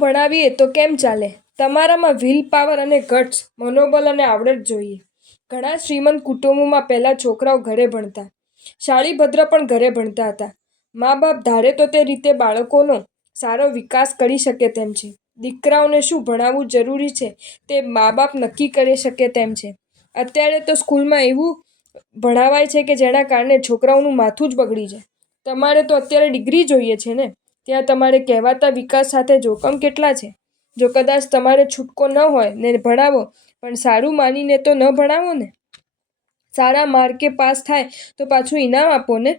ભણાવીએ તો કેમ ચાલે? તમારામાં વિલ પાવર અને ગટ્સ, મનોબળ અને આવડત જોઈએ. ઘણા શ્રીમંત કુટુંબોમાં પહેલાં છોકરાઓ ઘરે ભણતા, શાળીભદ્ર પણ ઘરે ભણતા હતા. મા બાપ ધારે તો તે રીતે બાળકોનો સારો વિકાસ કરી શકે તેમ છે. દીકરાઓને શું ભણાવવું જરૂરી છે તે મા બાપ નક્કી કરી શકે તેમ છે. અત્યારે તો સ્કૂલમાં એવું ભણાવાય છે કે જેના કારણે છોકરાઓનું માથું જ બગડી જાય. તમારે તો અત્યારે ડિગ્રી જોઈએ છે ને, ત્યાં તમારે કહેવાતા વિકાસ સાથે જોખમ કેટલા છે. જો કદાચ તમારે છૂટકો ન હોય ને ભણાવો, પણ સારું માનીને તો ન ભણાવો ને. સારા માર્કે પાસ થાય તો પાછું ઇનામ આપો ને.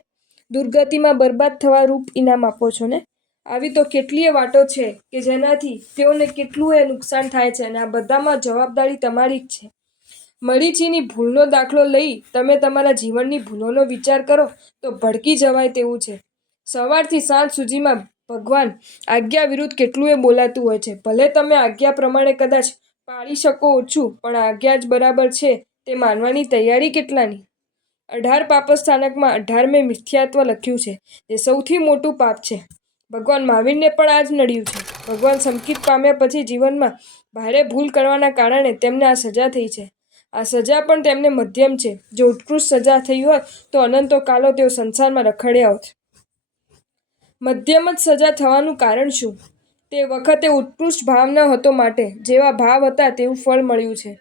દુર્ગતિમાં બરબાદ થવા રૂપ ઇનામ આપો છો ને. આવી તો કેટલીય વાતો છે કે જેનાથી તેઓને કેટલું નુકસાન થાય છે, અને આ બધામાં જવાબદારી તમારી જ છે. મરીચીની ભૂલનો દાખલો લઈ તમે તમારા જીવનની ભૂલોનો વિચાર કરો તો ભડકી જવાય તેવું છે. સવારથી સાંજ સુધીમાં ભગવાન આજ્ઞા વિરુદ્ધ કેટલું બોલાતું હોય છે. ભલે તમે આજ્ઞા પ્રમાણે કદાચ પાળી શકો ઓછું, પણ આજ્ઞા જ બરાબર છે તે માનવાની તૈયારી કેટલાની? 18 પાપસ્થાનકમાં 18મેં મિથ્યાત્વ લખ્યું છે, જે સૌથી મોટું પાપ છે. ભગવાન મહાવીરને પણ આ જ નડ્યું છે. ભગવાન સંકિત પામ્યા પછી જીવનમાં ભારે ભૂલ કરવાના કારણે તેમને આ સજા થઈ છે. આ સજા પણ તેમને મધ્યમ છે. જો ઉત્કૃષ્ટ સજા થઈ હોત તો અનંતો કાલો તેઓ સંસારમાં રખડ્યા હોત. મધ્યમ જ સજા થવાનું કારણ શું? તે વખતે ઉત્કૃષ્ટ ભાવ ન હતો, માટે જેવા ભાવ હતા તેવું ફળ મળ્યું છે.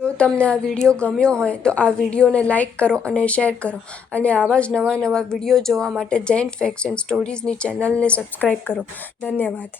જો તમને આ વિડીયો ગમ્યો હોય તો આ વિડીયોને લાઇક કરો અને શેર કરો, અને આવા જ નવા વિડીયો જોવા માટે જૈન ફેક્ટ્સ એન્ડ સ્ટોરીઝની ચેનલને સબસ્ક્રાઈબ કરો. ધન્યવાદ.